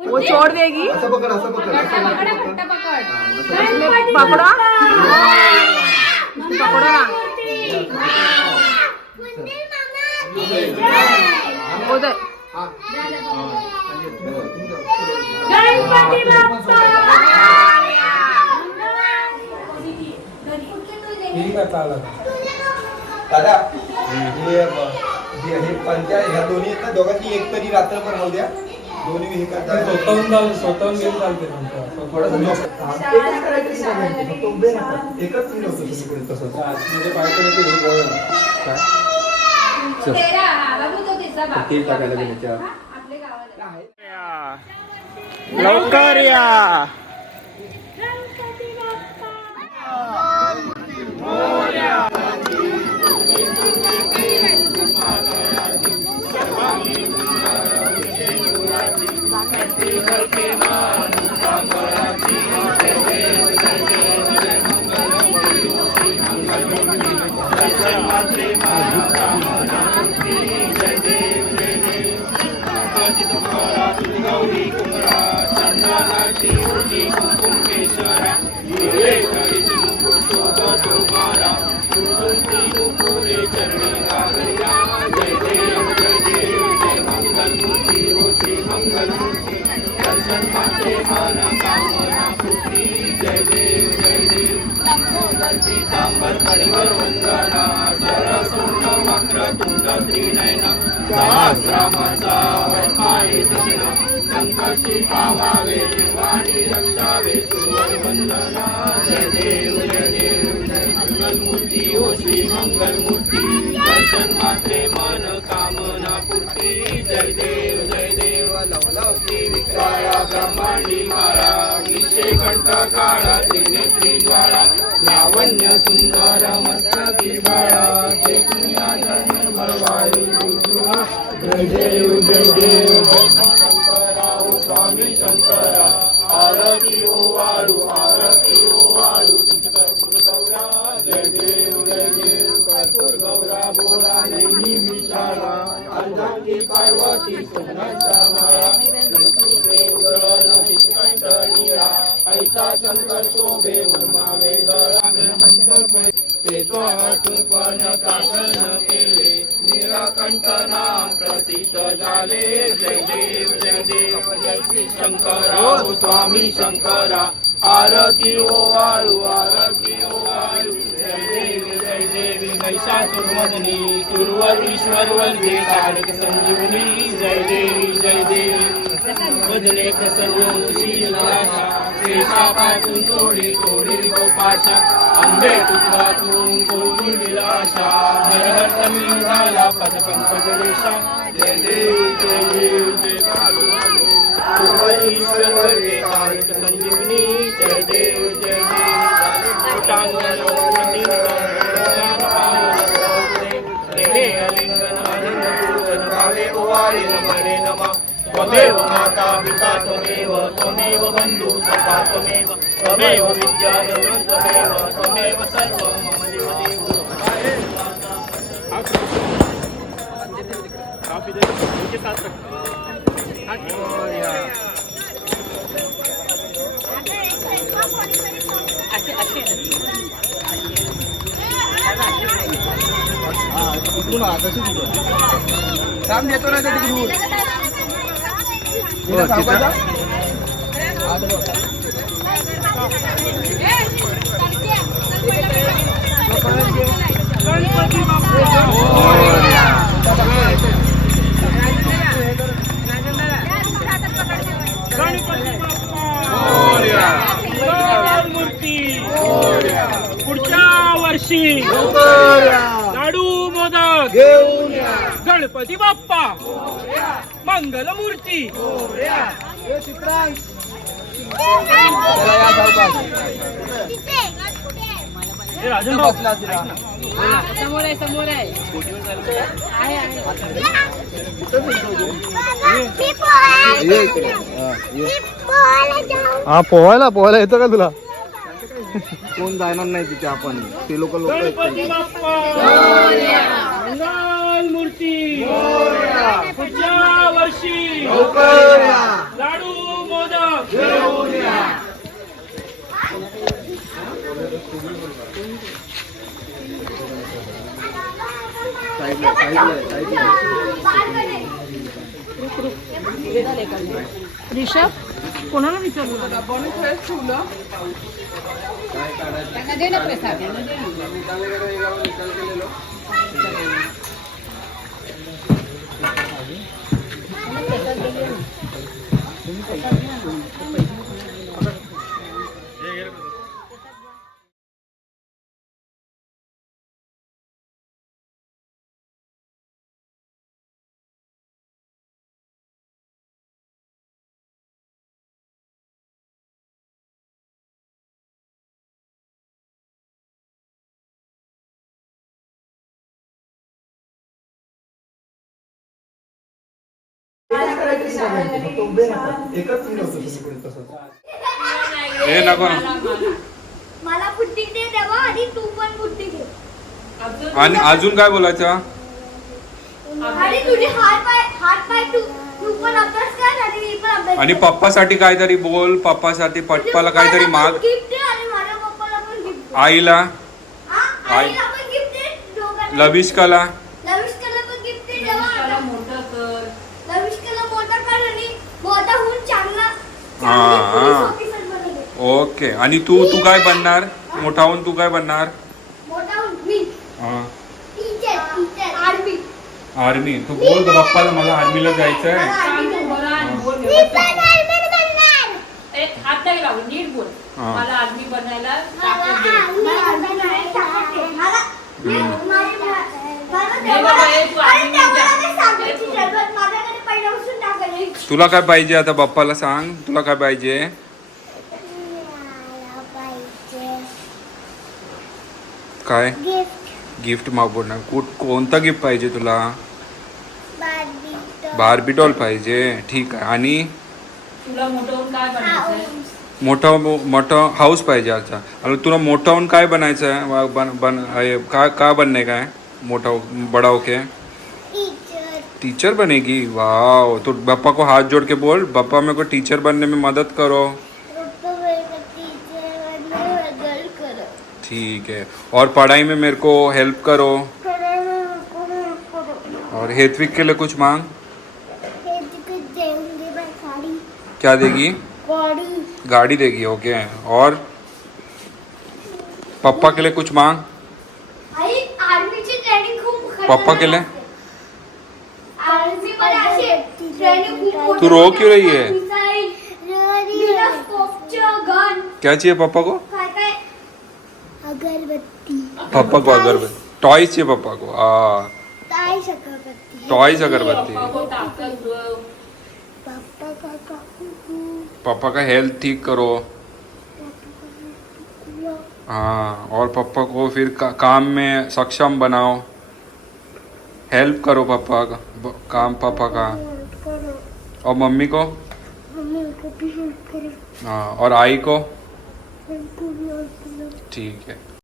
वो छोड़ देगी। असं पकड पकड़ा पकड़ा ना उधर। गणपती बाप्पा ठीक आहे चालेल. दादा हे पंचायत ह्या दोन्ही आहेत ना, दोघांची एक तरी रात्रभर राहू द्या. दोन्ही हे करतात स्वतःहून गेलं चालते नंतर. एकच फील होतो सगळीकडे तसंच. म्हणजे पाहिजे ते हे गोळ लवकर या. लावण्य सुंदर मस्तकी बाळा जय देव जय देव शंकरा ओ स्वामी शंकरा आरती ओ वाळू कर्पूर गौरा जय देव कर्पूर गौरा भोळा नैनी विशाला अंधाती पार्वती सोनाचा माळा ऐसा शंकर शोभे ब्रह्मावे गळा काशन केले निराकंठ नाम प्रसिद्ध झाले जय देव जय श्री शंकरा ओ स्वामी शंकरा आरती ओ वाळू जय देव महिषासुरमर्दिनी सुरवर ईश्वर वंदे तारक संजीवनी जय देव बदले प्रसन्नशीलाशा शेषापासून थोडी गोपाशा अंबे तुझवातून कोटी विलाशा नरहर्तमी झाला पदपंकज रेषा जय देव ईश्वर वंदे तारक संजीवनी जय देव त्वमेव माता पिता त्वमेव बंधु सखा त्वमेव विद्या त्वमेव सर्वं मम राम देतो ना तिकडून मूर्ती पुढच्या वर्षी लाडू मोदक घेऊन गणपती बाप्पा मंगल मूर्ती राजन समोर आहे हा पोहायला येतं का तुला? कोण जाणार नाही तिथे आपण ते लोक गणपती बाप्पा मंगल मूर्ती पुढच्या वर्षी लाडू मोदक ऋषभ कोणाला विचारलं? हे नको ना. मला बुट्टी दे देवा आणि तू पण बुट्टी घे आणि अजून काय बोलायचं? आणि तुझे हात पाय तू पण अभ्यास कर आणि मी पण अभ्यास आणि पप्पासाठी काहीतरी बोल. पप्पासाठी पप्पाला काहीतरी माग. गिफ्ट दे आणि माझ्या पप्पाला पण गिफ्ट दे. आईला आईला पण गिफ्ट दे दोघांना. लविष्काला लविष्काला पण गिफ्ट दे देवा लविष्काला मोठा कर आणि मोठा होऊन चांगला पोलीस ऑफिसर बनव. ओके. आणि तू काय बनणार? मोठा होऊन तू काय बनणार? मोठा होऊन मी टीचर आर्मी आर्मी. तू बोल ग पप्पाला मला आर्मीला जायचंय. मी पण आर्मी बनणार. हात नाही लावून नीट बोल. हा. मला आदमी बनायला तुला काय पाहिजे आता? पप्पाला सांग तुला काय पाहिजे. काय गिफ्ट मागवणार? कोणता गिफ्ट पाहिजे तुला? बार्बी डॉल पाहिजे. ठीक आहे. आणि तुला मोठं होऊन काय बनायचंय? मोठं हाऊस पाहिजे. अच्छा. आणि तुला मोठा होऊन काय बनायचं आहे? काय बनणे काय मोटा बड़ा होके? टीचर बनेगी. वाह. तो पापा को हाथ जोड़ के बोल पापा मेरे को टीचर बनने में मदद करो. ठीक है. और पढ़ाई में मेरे को हेल्प करो. और हेतविक के लिए कुछ मांग. क्या देगी? गाड़ी देगी. ओके. और पापा के लिए कुछ मांग. आर्मीची ट्रेनिंग खूप पापा के लिए आर्मी मध्ये अशी ट्रेनिंग खूप. तू रो क्यों रही है? गन क्या चाहिए पापा को? काय काय अगरबत्ती. पापा को अगरबत्ती. टॉयज चाहिए पापा को. टॉयज अगरबत्ती. टॉयज अगरबत्ती. पापा का हेल्थ ठीक करो. हाँ. और पापा को फिर काम में सक्षम बनाओ. हेल्प करो पापा का काम पापा का. और मम्मी को. हाँ. और आई को. ठीक है.